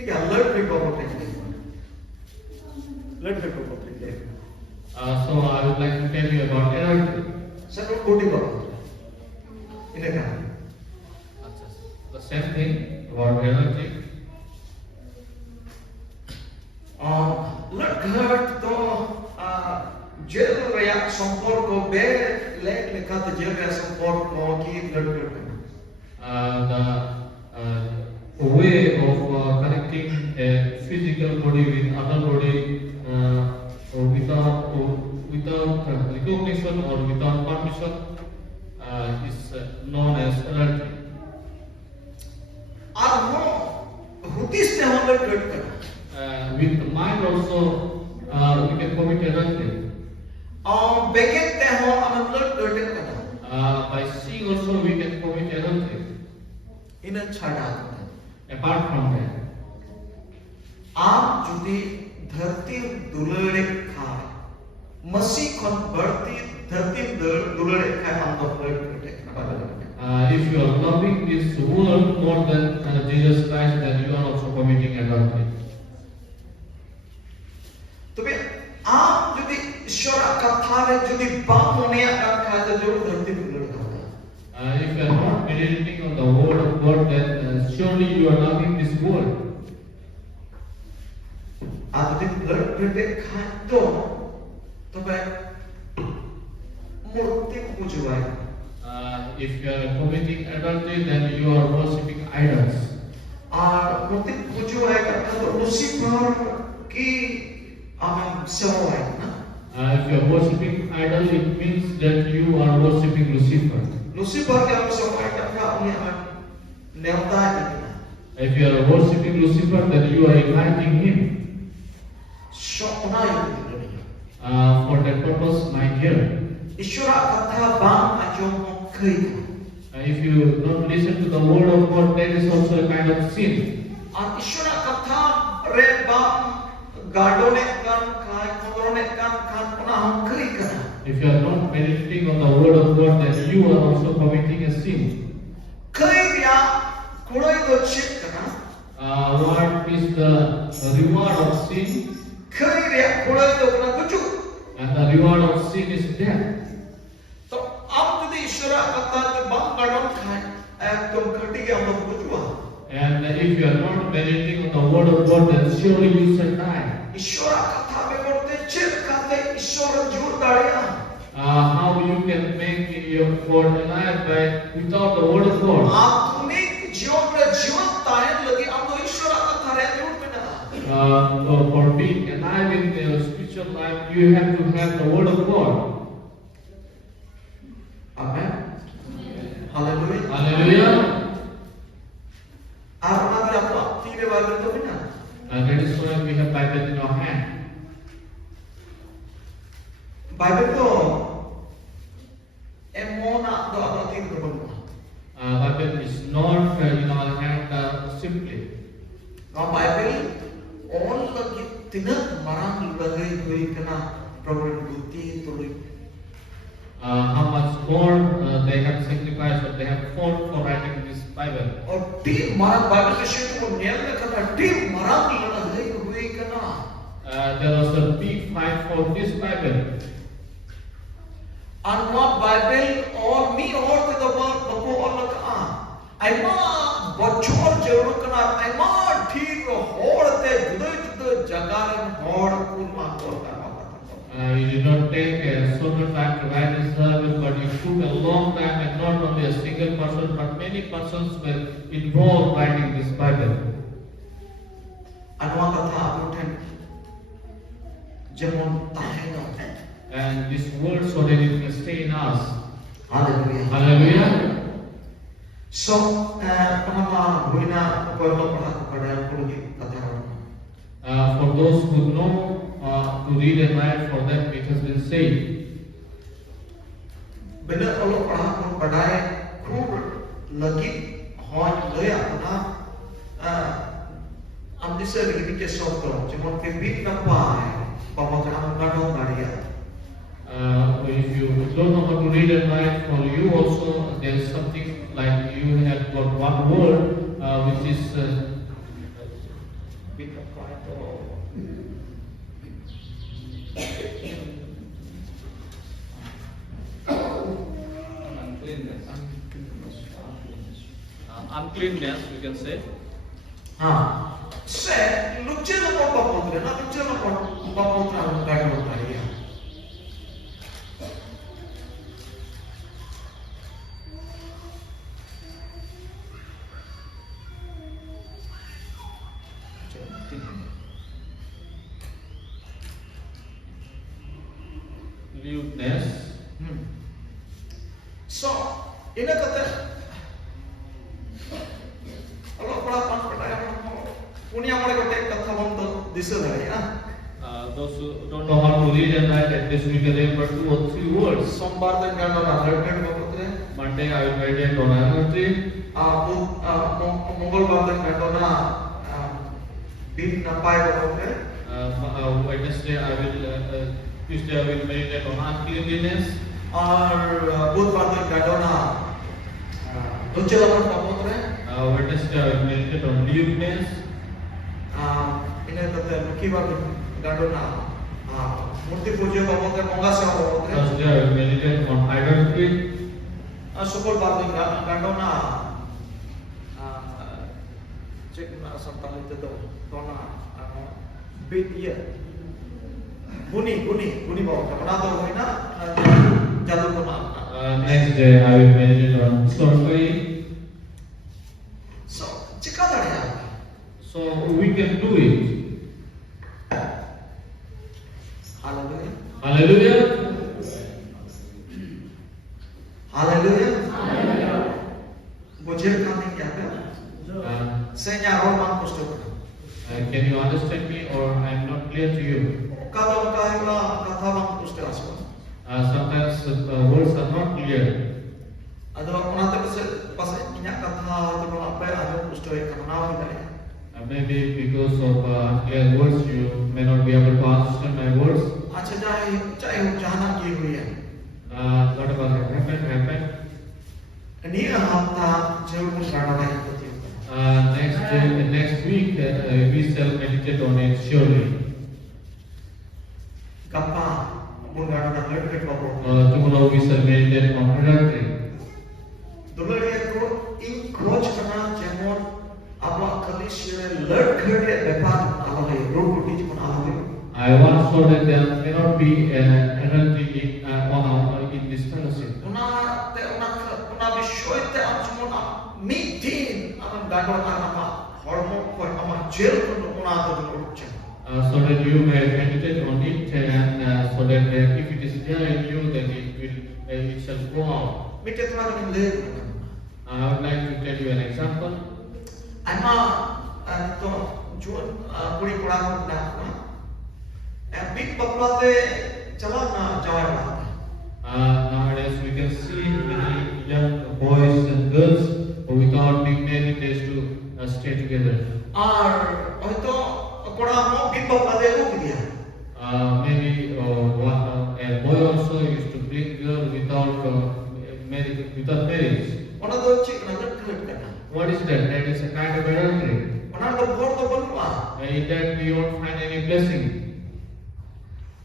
ठीक है, alert people protecting. Alert people protecting. So I would like to tell you about energy. Sir, what do ini kan? The same thing about energy. Alert to jail react সম্পর্ক be lek lekate jail react সম্পর্ক ki alert The way of connecting a physical body with other body without recognition or without permission is known as energy. Arho hutis te hone alert kar. With the mind also we can commit energy. Beget te ho alert alert kar. By seeing also we can commit energy. Ina chhada. Apart from that, आप जुदी धरती दुलड़े खाए मसी खन बढ़ती धरती दुलड़े खाए हम तो protect if you are loving this world more than Jesus Christ, then you are also committing adultery. तो बे आप जुदी ईश्वर कथा रे जुदी बाप होने का खाए तो जो धरती दुलड़े खाए If you are not meditating on the word of God, then surely you are loving this world. आप जुदी ब्लड प्रोटेक्ट खाए तो बे मूर्ति को पूजवाए If you are committing adultery, then you are worshipping idols. मूर्ति पूजवाए का तो लूसीफर की आम सेवाएं ना If you are worshipping idol, it means that you are worshipping Lucifer. Lucifer के हम सेवाएं करना उन्हें हम नेवता है If you are worshipping Lucifer, then you are inviting him. सोना ये For that purpose, my dear, ईश्वर कथा बाम अजों कई if you don't listen to the word of God, that is also a kind of sin. ईश्वर कथा रे balm गाड़ों ने कान खाए खोदरों ने कान पुना हम कई करा If you are not meditating on the word of God, then you are also committing a sin. कई या कुड़ों तो चिप करा What is the reward of sin? कई या कुड़ों तो अपना कुछ And the reward of sin is death. तो आप यदि ईश्वर कथा के बाम गाड़ों खाए तुम खटी के हम कुछ हुआ And if you are not meditating on the word of God, then surely you shall die. ईश्वर कथा में बोलते चिप खाते ईश्वर जोर दाड़िया How you can make your God alive by without the word of God? आधुनिक जीवन में जीवन तायन लगे हम तो ईश्वर कथा रे जोर में ना For being alive in the spiritual life, you have to have the word of God. Amen. Hallelujah. Hallelujah. आप अगर आप तीन बाइबल तो बिना That is why we have Bible in our hand. Bible तो एमोना तो आप तीन तो बना Bible is not in our hand simply. ना बाइबल ऑन लगी तीन मरांग लगे हुई कना प्रॉब्लम बुद्धि तो How much more they have sacrificed, or they have fought for writing this Bible. और तीन मरांग बाइबल के शेष को नियल में कना तीन मरांग लगे हुई कना There was a big fight for this Bible. अनवा बाइबल और मी और तो दबार बको और लगा ऐमा बच्चों जरूर कना ऐमा ठीक होड़ते जुदे जुदे जगारन होड़ कुरमा कोता You did not take a shorter time to write this Bible, but it took a long time, and not only a single person, but many persons were involved writing this Bible. अनवा कथा उठन जमोन ताहेनो And this word so that it may stay in us. Hallelujah. Hallelujah. So, penama buina pernah pernah kepada puluh kata. For those who know to read and write, for them it has been said. Benar kalau pernah kepada kur lagi hoi laya pernah am disa lagi ke soto, cuma kebit napai, pemakan kadang karia. If you don't know how to read and write, for you also there is something like you have got one word which is bit apply to Uncleanness. Uncleanness, we can say. Se luce la porta potre, na luce la porta potre ang gagawin tayo. Lewdness. So, ina kata kalau pelapan pertanyaan punya mereka tek kata untuk disadari Those who don't know how to read and write, at least we can remember 2 or 3 words. सोमवार दिन गाना अनर्टेड बपत्रे Monday I will meditate on energy. मंगलवार दिन गाना दिन नपाय बपत्रे Wednesday I will, Tuesday I will meditate on uncleanliness. और बुधवार दिन गाना दुचलावन बपत्रे Wednesday I will meditate on lewdness. ini tete lukibar गाना मूर्ति पूजा बपत्रे मंगा सेवा बपत्रे Thursday I will meditate on idolatry. शुक्रवार दिन गाना cek na santal itu dona bit iya guni bawa kemana tuh hoina jatuh kena Next day I will meditate on sorcery. so cika tadi ya So we can do it. haleluya Hallelujah. haleluya bocil kami ya kan saya nyaron mang kustu Can you understand me or I am not clear to you? kalau kaya kata mang kustu asal Sometimes words are not clear. ada orang tak pas inyak kata itu apa ada kustu yang kenal kita ya Maybe because of unclear words you may not be able to understand my words. अच्छा चाहे जाना की हुई है What about what happened? ini hafta jauh musyawarah lagi betul Next week we shall meditate on it surely. kapa bunga ada lek babu Tomorrow we shall meditate on adultery. dulu dia ko encourage karena jemon apa kalisnya lek kerja bepat Allah ya roh putih pun Allah I want so that there cannot be adultery in this fellowship. una bishoy te amchumon meeting akan gado apa hormon ko ama jail pun una to urutcha So that you may meditate on it and so that if it is there in you, then it shall go out. mite tuna kan le I would like to tell you an example. ama to juan puri pura na big baplate chala na jawa Nowadays we can see many young boys and girls without being married, they used to stay together. আর হয়তো কোড়া মো big baplate ko dia Maybe a boy also used to bring girl without marriage. ona to chik na gat kana What is that? That is a kind of adultery. ona to bhor to banwa In that we won't find any blessing.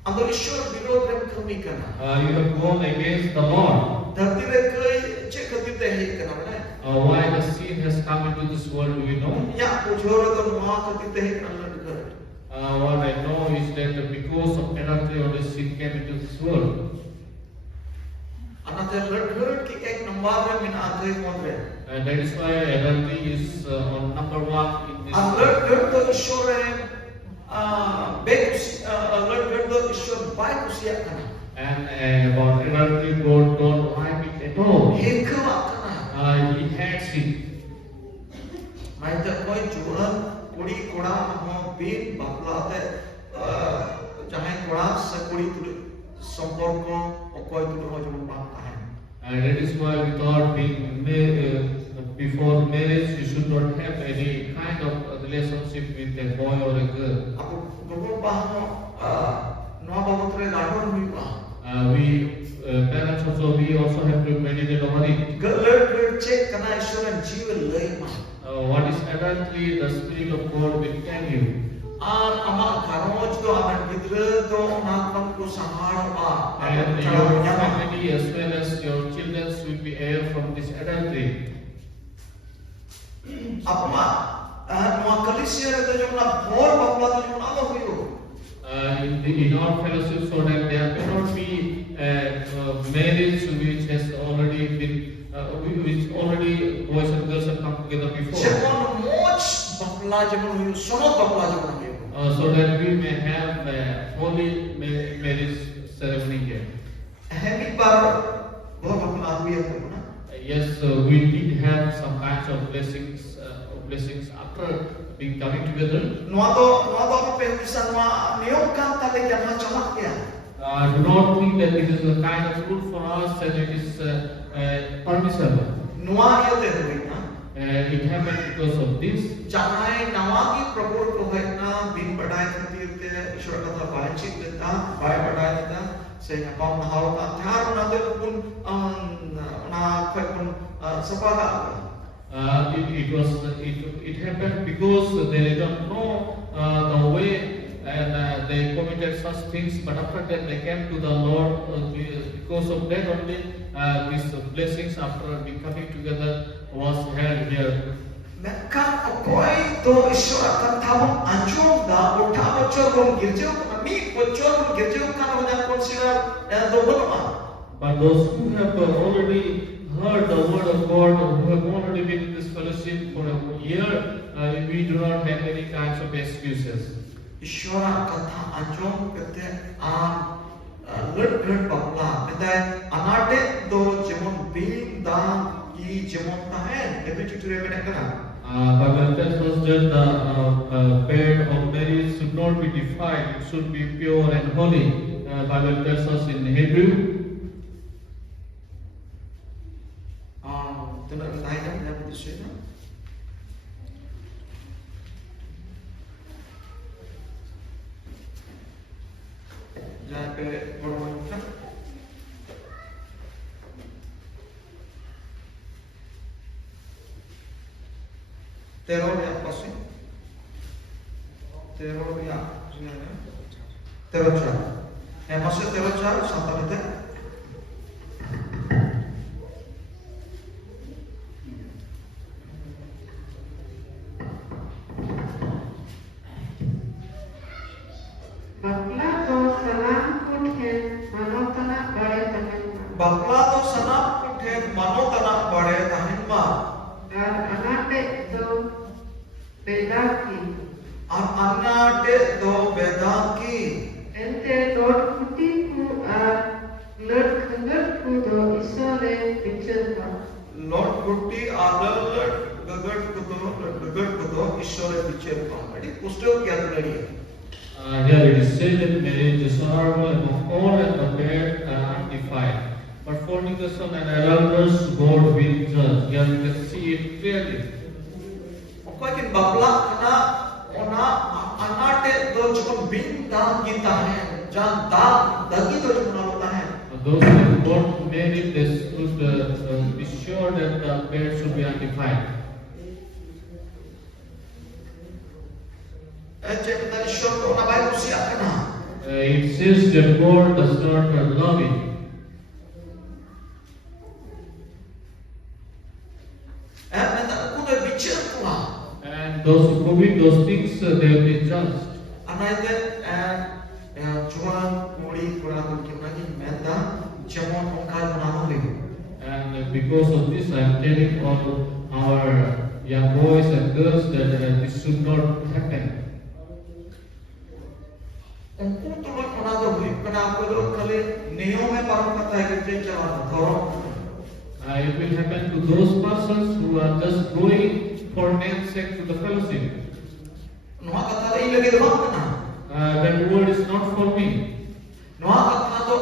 ando ishwar birod rem kami kana You have gone against the Lord. dharti re kai chek khatir te he kana bana Why the sin has come into this world, do we know? ya pujhora to ma khatir te he kana lat What I know is that because of adultery, only sin came into this world. anate lat ki ek number mein min aadhe modre And that is why adultery is on number 1 in this and world. lat to ishwar bekus lat to ishwar bai kusiya kana And about adultery, God don't like it at all. he khawa kana He hates it. mai ta koi juan kuri koda mo bin baplate jahan koda se kuri tu সম্পর্ক অকয় দুটো হয় যেমন বাপ তাহেন And that is why without being before marriage, you should not have any kind of relationship with a boy or a girl. aku gobol bahno noa babotore gadon huiba We parents also, we also have to meditate on it. galer cek kana ishoran jiwa lei ma what is adultery, the Spirit of God will tell you. Ar amak gharonj do anak gidra do ona kon ko sangharba. And your family as well as your children will be heir from this adultery. Apma noa kalisya re do jona bhor bapla do jona alo huyo. In our fellowship, so that there cannot be marriage which has already been, which already boys and girls have come together before. Jemon moch bapla jemon huyo, sonot bapla jemon huyo. So that we may have a holy marriage ceremony here. Hemi bar bahwa bapla huyo ko na. Yes, we did have some kinds of blessings after being coming together. Noa do pe usan noa niom kan tale kya na chamak kya. Do not think that this is a kind of rule for us and it is permissible. Noa yote hui na. It happened because of this. Janai nawagi prabhu ko hai na bin badai khatir te ishwar kata bai chik deta bai badai deta sehingga pam na hau ta thar na de pun na khoi pun sapada. It happened because they did not know the way and they committed such things, but after that they came to the Lord. Because of that only these blessings after becoming together was held here. Maka koi to ishwar akan thabun anjung da utha bachor bom girjeu kana mi bachor bom girjeu kana banyak consider do bunma. But those who have already heard the word of God, who have already been in this fellowship for a year, we do not have any kinds of excuses. Ishwara katha anjung kete led bapla kete anate do jemon bin dan ki jemon tahen ability to remain kana. Bible tells us that the bed of marriage should not be defiled; it should be pure and holy. Bible tells us in Hebrew. Tidak bertanya dalam di sini. Jadi berwujud teror yang pasti, teror yang teror cara. Yang maksud teror cara sampai itu. Bapla to sanap kuthe manotana bade tahinma. Anate do bedaki. Anate do bedaki. Ente Lord kuti ku Lord khangar ku do isore bichurpa. Lord kutti alal gagat kudo ishore bichurpa. Adi pusto kya tuladi. Here it is said that marriage is honorable among all and the bed are undefiled. But fornication and adulterers, God will judge. Here you can see it clearly. Koi kin bapla kana ona anate do jukon bin dam kita hai jan dam dagi do jukon hota hai. Those who got married, they should be sure that the bed should be undefiled. Cek tadi short ona bai usia kana. It says that God does not love it. And those who commit those things, they will be judged. Another Juan Mori Kurang Kimagi Menda Jamon Onkal Manoli. And because of this, I am telling all our young boys and girls that this should not happen. Untuk tuan penado beli, kenapa tu kali neome parang kata kita jalan dorong. It will happen to those persons who are just going for namesake to the fellowship. Noa kata ini lagi dorong kena. That word is not for me. Noa kata tu,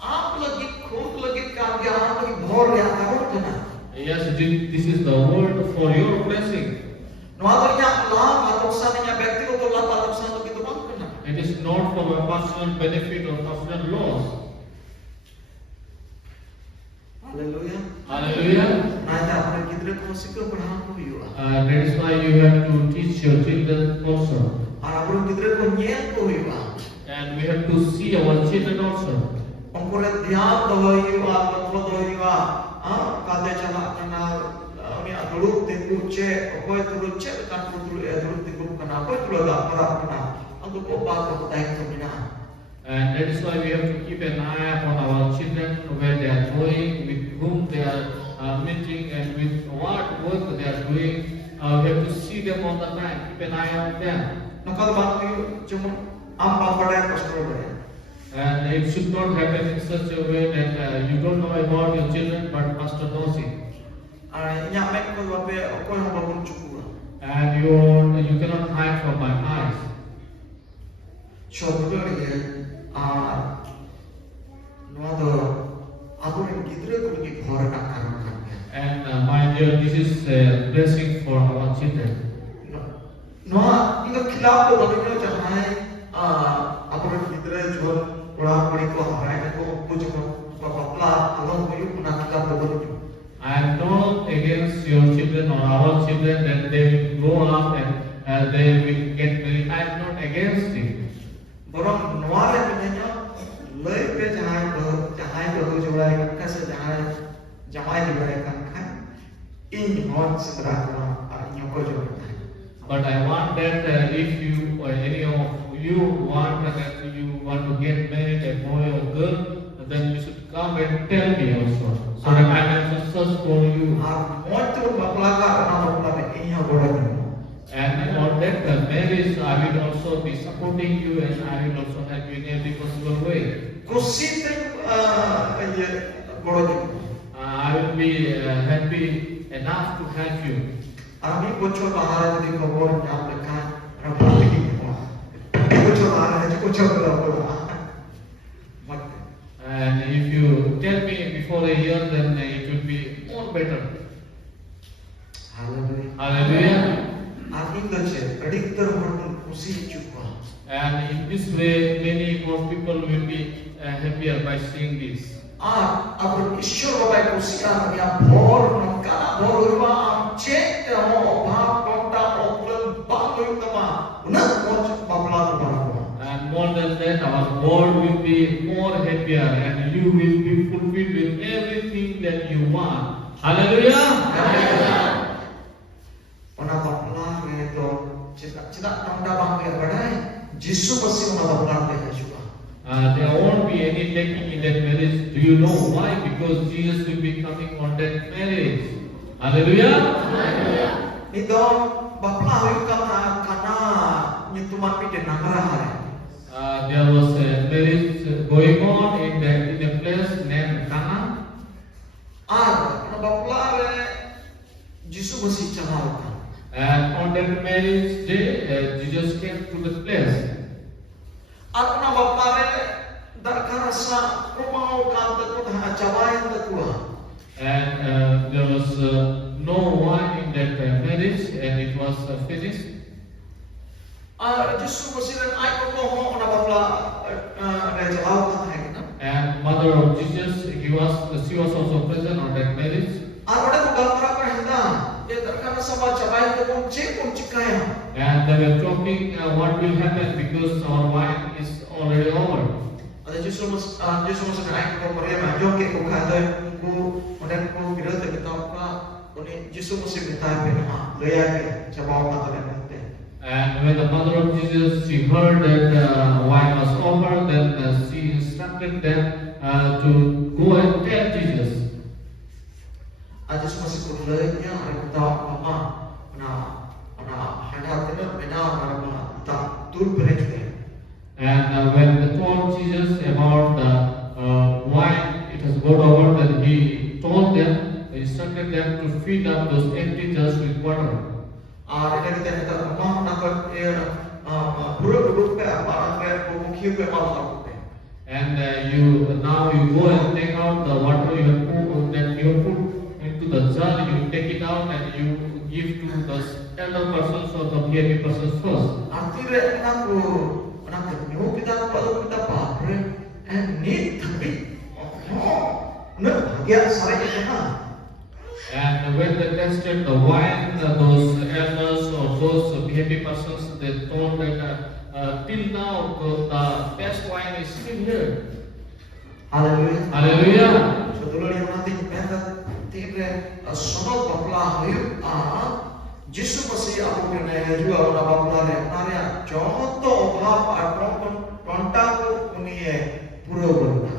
आप lagi खुद lagi काम किया, आप lagi भोर या करो कना. Yes, this is the word for your blessing. Noa tu yang lain, aloksan yang ব্যক্তি ko tu lain aloksan tu kita bang kena. It is not for a personal benefit or personal loss. Hallelujah. Hallelujah. Nanti apa kita ko sika padha ko huwa. That is why you have to teach your children also. Ar abro gidra ko nyel ko huwa. And we have to see our children also. Ongko re dhyan doho huwa, batwa doho huwa. Kade chala kana uni aduluk tindu che, okoi tulu che kan tulu aduluk tindu kana, okoi tulu da para kana. Angko ko ba ko taik to mina. And that is why we have to keep an eye upon our children, where they are going, with whom they are meeting, and with what work they are doing. We have to see them all the time, keep an eye on them. Nakal baat ko cuma am padai pastor padai. And it should not happen in such a way that you don't know about your children, but pastor knows it. Nyak mek ko bape okoi hong babun cukup. And you cannot hide from my eyes. Coba dia nuado aku yang gidra ko lagi ghar nak karam. And my dear, this is a blessing for our children. Noa ingat khilaf ko bagino jahai aku yang gidra jual orang kuri ko harai ko pujuk papla along ko yuk nak khilaf ko bagino. I am not against your children or our children that they will grow up and they will get married. I am not against it. Borong noa le punya lei pe jahai ko jualai kan kasa jahai jualai kan kan in not sedera ko nyoko jualai. But I want that if you or any of you want to get married, a boy or girl, then you should come and tell me also, so that I can search for you. And on that marriage, I will also be supporting you, and I will also help you in every possible way. I will be happy enough to help you. And if you tell me before a year, then it will be more better. Hallelujah. And in this way, many more people will be happier by seeing this. And more than that, our God will be more happier, and you will be fulfilled with everything that you want. Hallelujah. There won't be any taking in that marriage. Do you know why? Because Jesus will be coming on that marriage. Hallelujah. There was a marriage going on in a place named Cana. And on that marriage day, Jesus came to the place. And there was no wine in that marriage, and it was finished. And mother of Jesus, she was also present on that marriage. And they were talking what will happen because our wine is already over. And when the mother of Jesus, she heard that wine was over, then she instructed them to go and tell Jesus. And when they told Jesus about the wine, it has gone over, then he told them, instructed them to fill up those empty jars with water. And now you go and take out the water you have put, that you have put into the jar, you take it out and you give to the elder persons or the VIP persons first. And when they tested the wine, those elders or those happy persons, they told that till now the best wine is still here. Hallelujah. Hallelujah. So dulu yang nanti kita tigre sono bapla hiu Jisu masih aku kena juga una bapla le nanya joto bap pronta ko uniye puro berna.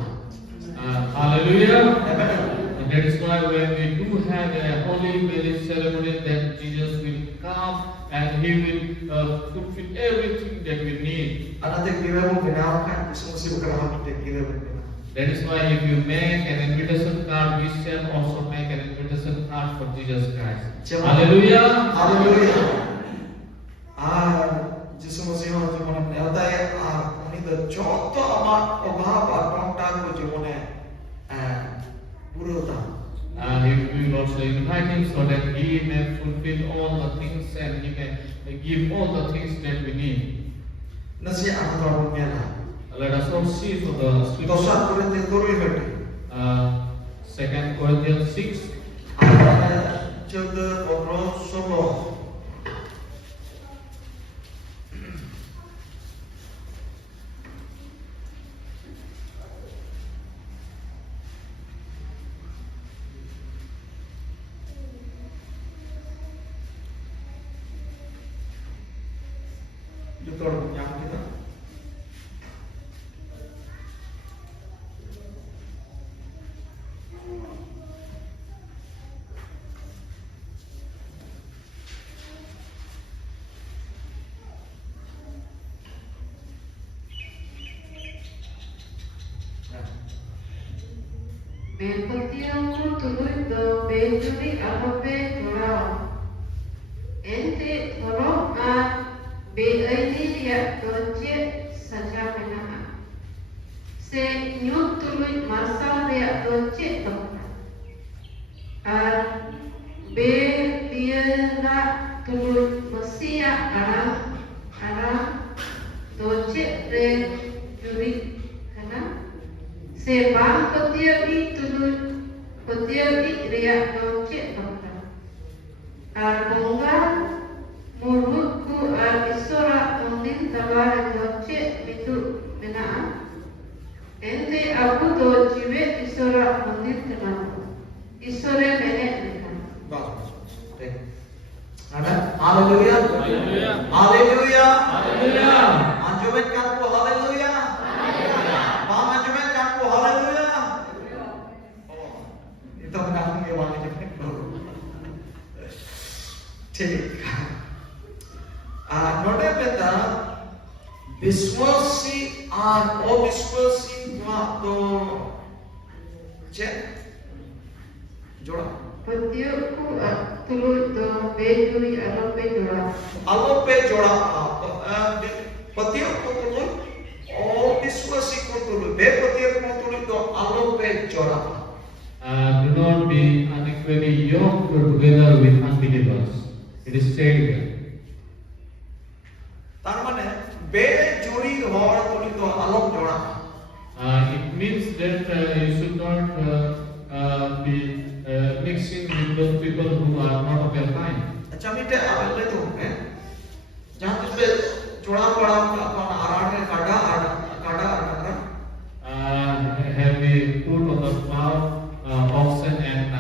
Hallelujah. Amen. And that is why when we do have a holy marriage ceremony, then Jesus will come and He will fulfill everything that we need. Anak kira mo binawakan Jisu masih berkerahap kita kira mo. That is why if you make an invitation card, we shall also make an invitation card for Jesus Christ. Hallelujah. Hallelujah. Jisu masih orang cuma nyata ya. Ini the joto amat obah pronta ko cuma puro ta. We will also invite Him so that He may fulfill all the things and He may give all the things that we need. Nasi anak orang punya lah. Let us all see for the scripture. 2 Korintus 2 2 Corinthians 6. Chapter 16. Betul yang kita. Bepatiangku tuluy do bejuri apape turao. Ente toro beaini ya doce saja menaa. Se nyut tuluy masal ya doce tokna. Be biela tuluy mesia arang doce re juri kana. Se bang petiagi tuluy petiagi ria doce tokna. Bongga murhutku isora ondin tabara doce mitu menaa. Ente aku do jiwe isora ondin tenang. Isore menek menaa. Bas. Ada? Haleluya. Haleluya. Haleluya. Haleluya. Anjumetkan ku haleluya. Bang anjumetkan ku haleluya. Itu menang ya bang anjumetkan. ठीक नोटे बेटा विश्वासी और अविश्वासी तो check जोड़ा Petiuku tuluy do bejuri alope jora. आलो पे जोड़ा पतियों को तुलुई और विश्वासी को तुलुई बेपतियों को तुलुई तो आलो पे जोड़ा Do not be unequally yoked together with unbelievers. It is said here. तार माने बे जोड़ी होर तुलुई तो आलो जोड़ा It means that you should not be mixing with those people who are not of your kind. अच्छा मीटे आवेले तो है जहाँ तुझ पे जोड़ा पड़ा कौन आराड में काटा आराड Have we put on the plow oxen and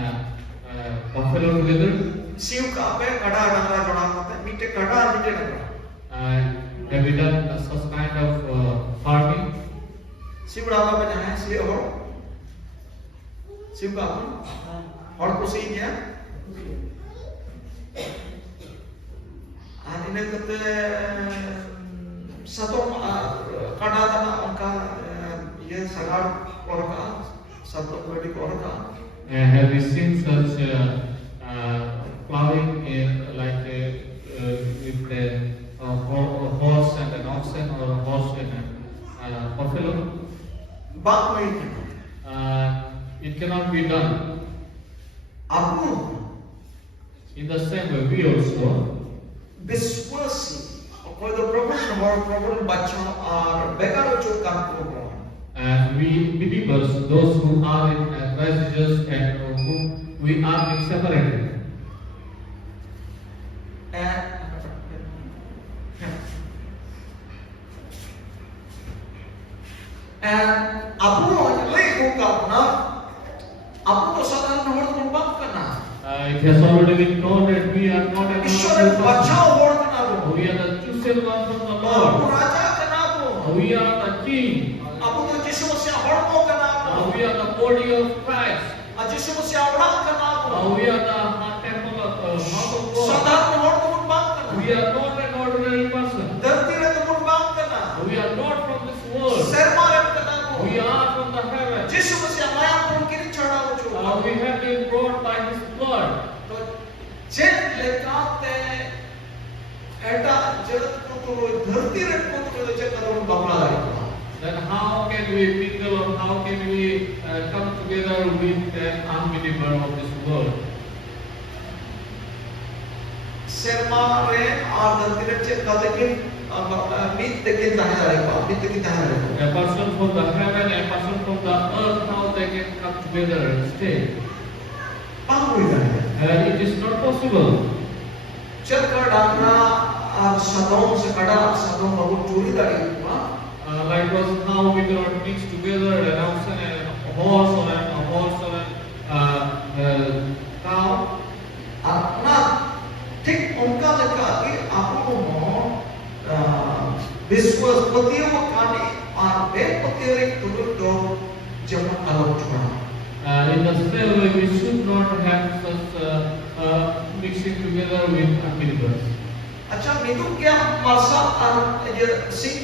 buffalo together? Shiv का पे काटा आराड जोड़ा होता है मीटे काटा और मीटे नकरा Have we done such kind of farming? Shiv Radha पे जाए शिव का और कुछ ही क्या ini kata satu kada tana angka ye sagar korka satu bedi korka Have you seen such plowing like with a horse and an oxen or a horse and a buffalo? bak mai It cannot be done. aku In the same way, we also विश्वासी कोई तो problem बच्चों और बेकार जो काम को and we believers, those who are in Christ Jesus and we are being separated. And Abu lay na Abu to sadhan hord kon bang kana. It has already been known that we are not a Ishwar bachao hord kana we are the chosen one from the Abu Lord. raja kana We are the king. Abu to Jisu Masih hord mo kana We are the body of Christ. Jisu Masih orang kana We are the temple of house of God. sadhan hord kon bang kana. We are not an ordinary person. Dharti re kon bang kana. We are not from this world. Serma re kana We are from the heaven. Jisu Masih maya kon kiri chada chu. We have been brought by His blood. तो jet लेकाते ऐटा जगत को तो धरती रे को तो जगत को बाबला लायक Then how can we mingle or how can we come together with an unbeliever of this world? Sharma रे और धरती रे चेक का देखिन मीत देखिन ताहे लायक मीत देखिन ताहे लायक A person from the heaven and a person from the earth, how they can come together and stay? पांग हुई जाए It is not possible. चल कर डालना और सदों से कड़ा सदों बहुत चोरी दाड़ी हुआ Likewise, how we cannot mix together an ox and a horse or a cow. अपना ठीक उनका लगा कि आपको विश्वास पतियों काने और वे पतियों तुरु दो जमन अलग चुना In the same way, we should not have such mixing together with unbelievers. अच्छा मितु क्या मरसा और ये सिंह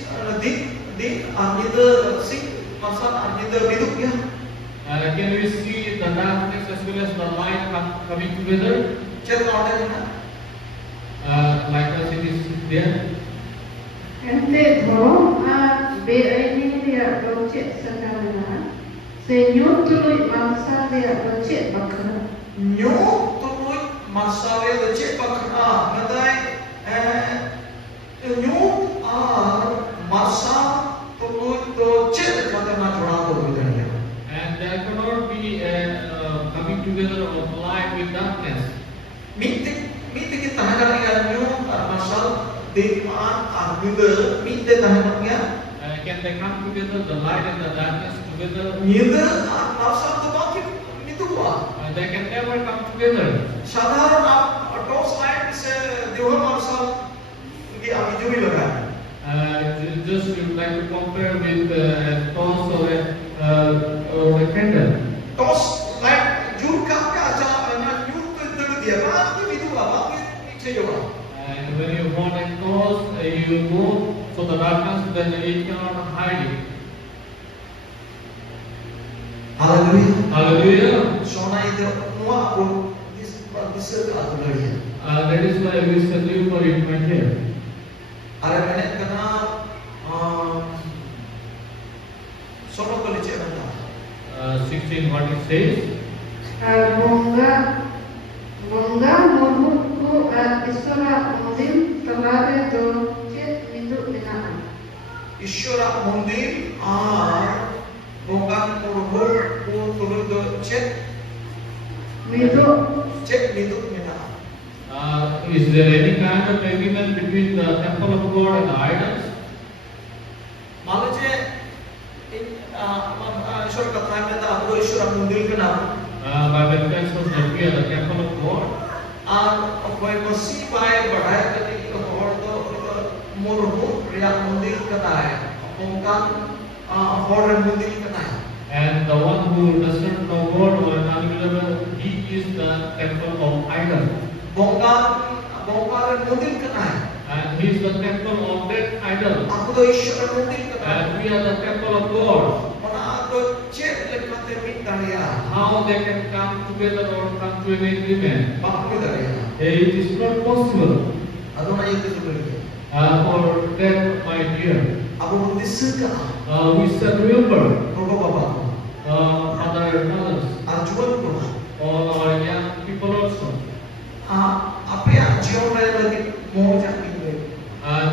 दिन और सिंह मरसा और मितु क्या Can we see the darkness as well as the light coming together? चल काटे ना Like as it is there. Ente dho a be ini dia docet sakana. Senyum tului mangsa dia docet bakra. न्यू तुरु मरसावे लचे पकड़ा नदाई new और मरसा तुरु तो चेत करते ना जुड़ा तो बिदनिया And there cannot be coming together of light with darkness. मीते की तहना या न्यू और मरसा देवान और मिदर मीते तहना क्या Can they come together, the light and the darkness together? मिदर और मरसा तो बाकी मिदुआ They can never come together. साधारण आप टॉस लाइट से देवल मरसा की अभी जो भी लगा Just you like to compare with a torch or a candle. Torch light जूर का क्या जा ना जूर तो इधर दिया बात तो मिदुआ बाकी पीछे जो And when you want a torch, you go for the darkness, then it cannot hide it. Hallelujah. Hallelujah. सोना इधर मुआ को इस का लड़िया That is why we salute for it right here. अरे मैंने कहा सोनो को लीजिए बता 16, what it says. Bunga mormukku isora mudim talare docet mindu minaan. ईश्वर मंदिर और भगवान मुरुमुर को तुरु दो चेक मिदु मिना Is there any kind of agreement between the temple of God and the idols? मान लीजिए ईश्वर कथा में था आपको ईश्वर मंदिर के नाम Bible tells us that we are the temple of God. और कोई मसीह बाय बढ़ाए करने की और तो मुरुमुर या मंदिर करना है भगवान और मंदिर करना है And the one who does not know God or an unbeliever, he is the temple of idol. भगवान मंदिर करना है And he is the temple of that idol. आपको तो ईश्वर मंदिर करना है And we are the temple of God. और आप तो चेत लेकर मिट डालिया How they can come together or come to an agreement? बाप में डालिया It is not possible. अदोना ये तो बोलिए For that, my dear, अब वो दिसका we shall remember रोगो बाबा other brothers अर्जुन को or our young people also. आपे जीवन में लगी मोजा की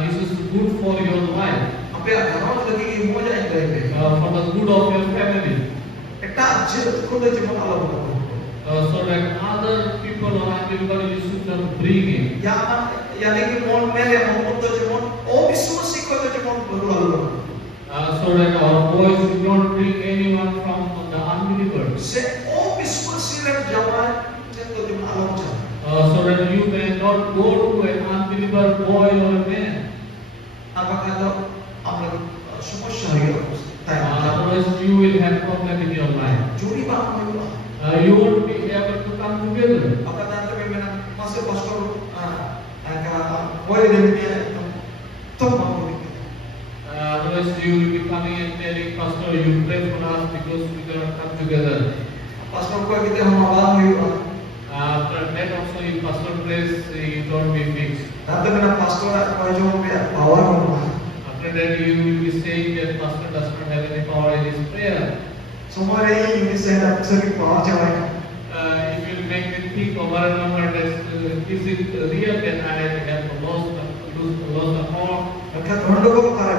This is good for your life, आपे घरों लगी मोजा की for the good of your family. एक जीवन खुद जीवन अलग होगा so that other people or unbeliever you should not bring in. यानी कि मोन मेले मोहम्मद तो जमोन अविश्वासी को तो जमोन बरुआलो So that our boys should not bring anyone from the unbelievers. से अविश्वासी रे जवान जतो जम आलोचना So that you may not go to an unbeliever boy or man. apakah itu আমরা সমস্যা হয়ে গেল তাই Otherwise you will have problem in your life. জুরি বা আমরা You won't be able to come together. apakah nanti memang masih pastor boleh dia tuh mau Otherwise you will be coming and telling pastor you pray for us because we cannot come together. pastor ko kita hamaban huyu After that also if pastor prays you don't be fixed. nanti memang pastor ko jo be power rumah After that you will be saying that pastor does not have any power in his prayer. semua ini yang saya dapat sering power jawa It will make me think over and over that is it real that I have lost the power? maka Tuhan ko para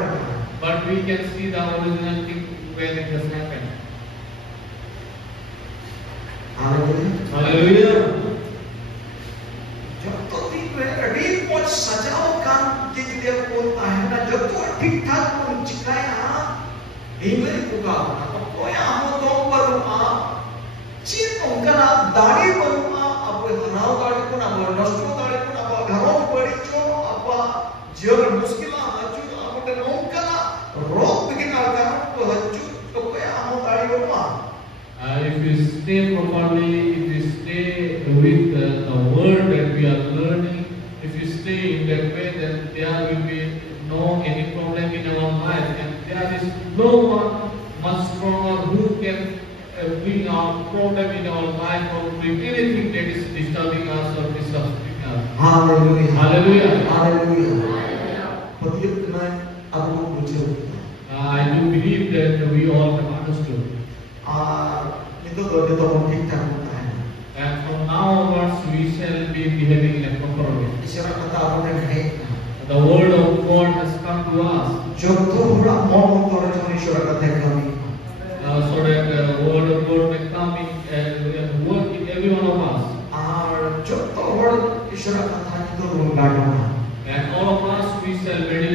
But we can see the original thing when it has happened. haleluya Hallelujah. जब दिन में reel को सजाओ काम के लिए बोलता है ना जब तो ठीक ठाक को चिकाया इंग्लिश को का तो कोई हम तो पर चीन उनका ना दाढ़ी बनुआ अब हराव दाढ़ी को ना बोल नष्टो दाढ़ी को ना बोल घरों बड़ी चो अब जीवन मुश्किल आ हजू अब तो उनका ना रोग बिगिन आ गया तो हजू तो कोई हम दाढ़ी बनुआ If you stay properly, if you stay with the word that we are learning, if you stay in that way, then there will be no any problem in our life, and there is no one much stronger who can bring our problem in our life or bring anything that is disturbing us or disrupting us. haleluya Hallelujah. haleluya betul benar aku butuh I do believe that we all have understood. itu dia tahu kita bukan. And from now onwards, we shall be behaving in a proper way. Isyarat kata apa yang baik. The word of God has come to us, Jodoh orang mau motor itu isyarat kata kami. so that the word of God may come in and work in every one of us. Jodoh orang isyarat kata itu rumah. And all of us, we shall meditate